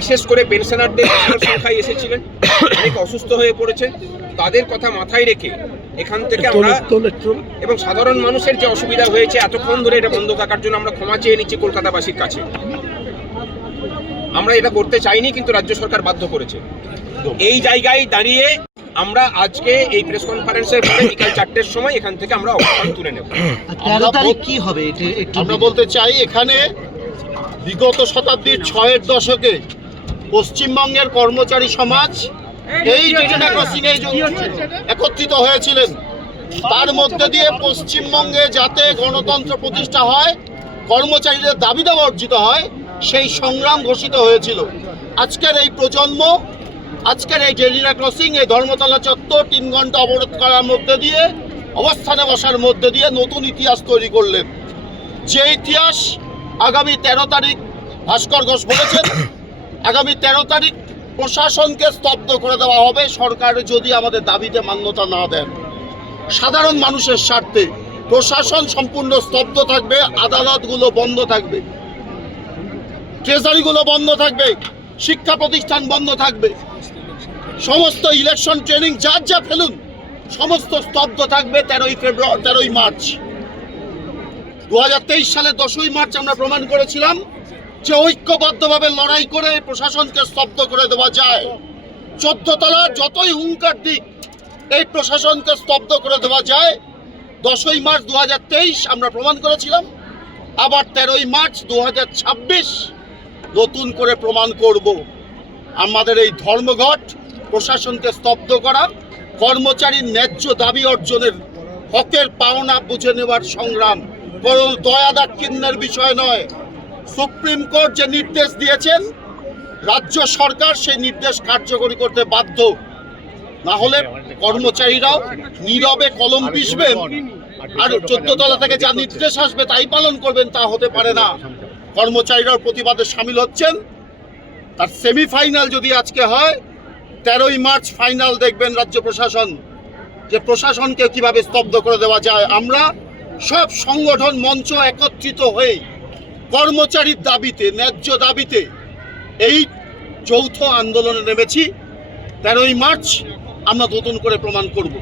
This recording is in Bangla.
বিশেষ করে পেনশনারদের সংখ্যায় এসেছিলেন, অনেক অসুস্থ হয়ে পড়েছেন, তাদের কথা মাথায় রেখে এখান থেকে আমরা এবং সাধারণ মানুষের যে অসুবিধা হয়েছে এতক্ষণ ধরে এটা বন্ধ থাকার জন্য আমরা ক্ষমা চেয়ে নিচ্ছি কলকাতাবাসীর কাছে। আমরা এটা করতে চাইনি, কিন্তু রাজ্য সরকার বাধ্য করেছে। এই জায়গায় দাঁড়িয়ে আমরা আজকে এই প্রেস কনফারেন্সের পরে বিকাল 4টের সময় এখান থেকে আমরা অবস্থান তুলে নেব। 13 তারিখ কি হবে আমরা বলতে চাই, এখানে বিগত শতাব্দীর 6-এর দশকে পশ্চিমবঙ্গের কর্মচারী সমাজ এই জেডিনা ক্রসিং এ একত্রিত হয়েছিলেন। তার মধ্যে দিয়ে পশ্চিমবঙ্গে যাতে গণতন্ত্র প্রতিষ্ঠা হয়, কর্মচারীদের দাবি দাবা অর্জিত হয়, সেই সংগ্রাম ঘোষিত হয়েছিল। আজকের এই প্রজন্ম, আজকের এই জেডিনা ক্রসিং, এই ধর্মতলা চত্বর 3 ঘন্টা অবরোধ করার মধ্যে দিয়ে, অবস্থানে বসার মধ্যে দিয়ে নতুন ইতিহাস তৈরি করলেন। যে ইতিহাস আগামী 13 তারিখ ভাস্কর ঘোষ বলেছেন, আগামী 13 তারিখ প্রশাসনকে স্তব্ধ করে দেওয়া হবে সরকার যদি আমাদের দাবিতে মান্যতা না দেন। সাধারণ মানুষের স্বার্থে প্রশাসন সম্পূর্ণ স্তব্ধ থাকবে, আদালতগুলো বন্ধ থাকবে, ট্রেজারিগুলো বন্ধ থাকবে, শিক্ষা প্রতিষ্ঠান বন্ধ থাকবে, সমস্ত ইলেকশন ট্রেনিং যা ফেলুন সমস্ত স্তব্ধ থাকবে 13ই মার্চ। 2023 সালে 10ই মার্চ আমরা প্রমাণ করেছিলাম যে ঐক্যবদ্ধভাবে লড়াই করে প্রশাসনকে স্তব্ধ করে দেওয়া যায়। 14 তলা যতই হুঙ্কার দিক, এই প্রশাসনকে স্তব্ধ করে দেওয়া যায়। 10ই মার্চ 2023 আমরা প্রমাণ করেছিলাম, আবার 13ই মার্চ 2026 নতুন করে প্রমাণ করব। আমাদের এই ধর্মঘট প্রশাসনকে স্তব্ধ করা, কর্মচারীর ন্যায্য দাবি অর্জনের, হকের পাওনা বুঝে নেওয়ার সংগ্রাম, কোনো দয়া দাক্ষিণ্যের বিষয় নয়। সুপ্রিম কোর্ট যে নির্দেশ দিয়েছেন, রাজ্য সরকার সেই নির্দেশ কার্যকরী করতে বাধ্য। না হলে কর্মচারীরাও নীরবে কলম পিষবেন আর 14 তলা থেকে যা নির্দেশ আসবে তাই পালন করবেন, তা হতে পারে না। কর্মচারীরাও প্রতিবাদে সামিল হচ্ছেন। তার সেমিফাইনাল যদি আজকে হয়, 13ই মার্চ ফাইনাল দেখবেন রাজ্য প্রশাসন, যে প্রশাসনকে কিভাবে স্তব্ধ করে দেওয়া যায়। আমরা সব সংগঠন মঞ্চ একত্রিত হয়ে কর্মচারীর দাবিতে, ন্যায্য দাবিতে এই যৌথ আন্দোলনে নেমেছি। 13ই মার্চ আমরা নতুন করে প্রমাণ করব।